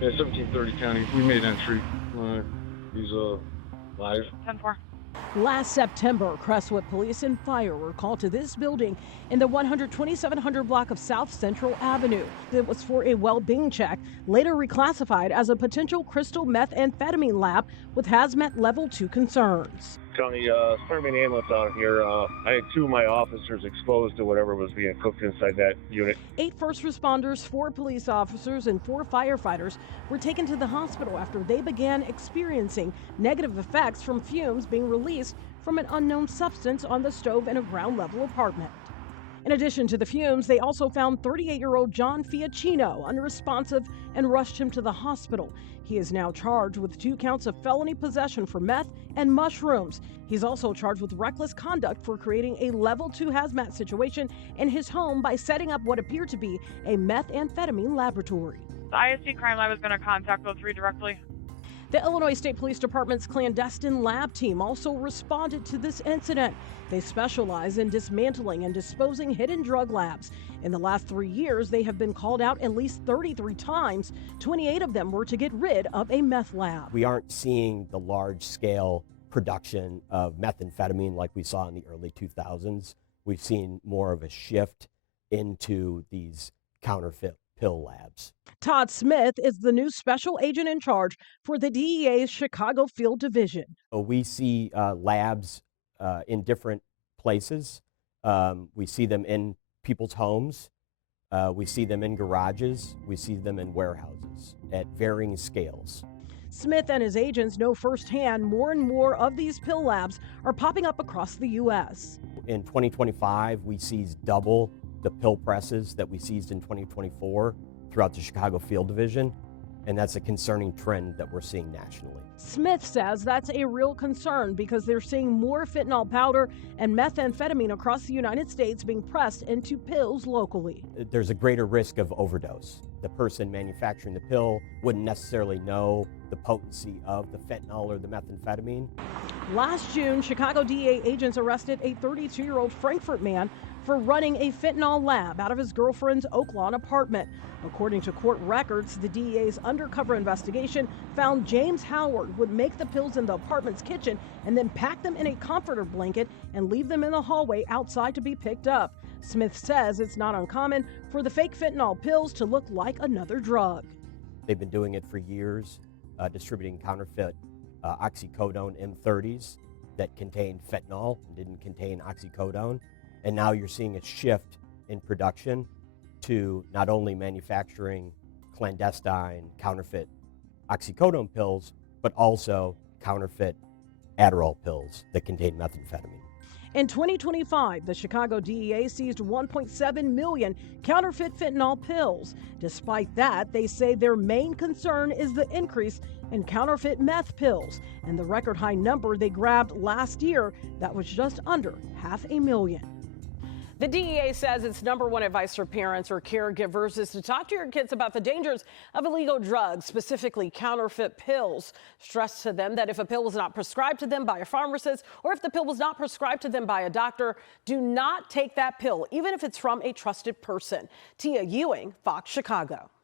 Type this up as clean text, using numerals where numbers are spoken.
Yeah, 1730 County. We made entry. He's live. 10-4. Last September, Crestwood police and fire were called to this building in the 12700 block of South Central Avenue. It was for a well-being check, later reclassified as a potential crystal methamphetamine lab with hazmat level 2 concerns. County Spermian ambulance out here. I had two of my officers exposed to whatever was being cooked inside that unit. 8 first responders, 4 police officers, and 4 firefighters were taken to the hospital after they began experiencing negative effects from fumes being released from an unknown substance on the stove in a ground-level apartment. In addition to the fumes, they also found 38-year-old John Fiacchino unresponsive and rushed him to the hospital. He is now charged with 2 counts of felony possession for meth and mushrooms. He's also charged with reckless conduct for creating a level 2 hazmat situation in his home by setting up what appeared to be a methamphetamine laboratory. The ISD crime lab is going to contact those 3 directly. The Illinois State Police Department's clandestine lab team also responded to this incident. They specialize in dismantling and disposing hidden drug labs. In the last 3 years, they have been called out at least 33 times. 28 of them were to get rid of a meth lab. We aren't seeing the large-scale production of methamphetamine like we saw in the early 2000s. We've seen more of a shift into these counterfeit pill labs. Todd Smith is the new special agent in charge for the DEA's Chicago Field Division. We see labs in different places. We see them in people's homes. We see them in garages. We see them in warehouses at varying scales. Smith and his agents know firsthand more and more of these pill labs are popping up across the U.S. In 2025, we seized double the pill presses that we seized in 2024 throughout the Chicago Field Division, and that's a concerning trend that we're seeing nationally. Smith says that's a real concern because they're seeing more fentanyl powder and methamphetamine across the United States being pressed into pills locally. There's a greater risk of overdose. The person manufacturing the pill wouldn't necessarily know the potency of the fentanyl or the methamphetamine. Last June, Chicago DEA agents arrested a 32-year-old Frankfort man for running a fentanyl lab out of his girlfriend's Oak Lawn apartment. According to court records, the DEA's undercover investigation found James Howard would make the pills in the apartment's kitchen and then pack them in a comforter blanket and leave them in the hallway outside to be picked up. Smith says it's not uncommon for the fake fentanyl pills to look like another drug. They've been doing it for years, distributing counterfeit oxycodone M30s that contained fentanyl and didn't contain oxycodone. And now you're seeing a shift in production to not only manufacturing clandestine counterfeit oxycodone pills, but also counterfeit Adderall pills that contain methamphetamine. In 2025, the Chicago DEA seized 1.7 million counterfeit fentanyl pills. Despite that, they say their main concern is the increase in counterfeit meth pills and the record high number they grabbed last year that was just under 500,000. The DEA says its #1 advice for parents or caregivers is to talk to your kids about the dangers of illegal drugs, specifically counterfeit pills. Stress to them that if a pill was not prescribed to them by a pharmacist or if the pill was not prescribed to them by a doctor, do not take that pill, even if it's from a trusted person. Tia Ewing, Fox Chicago.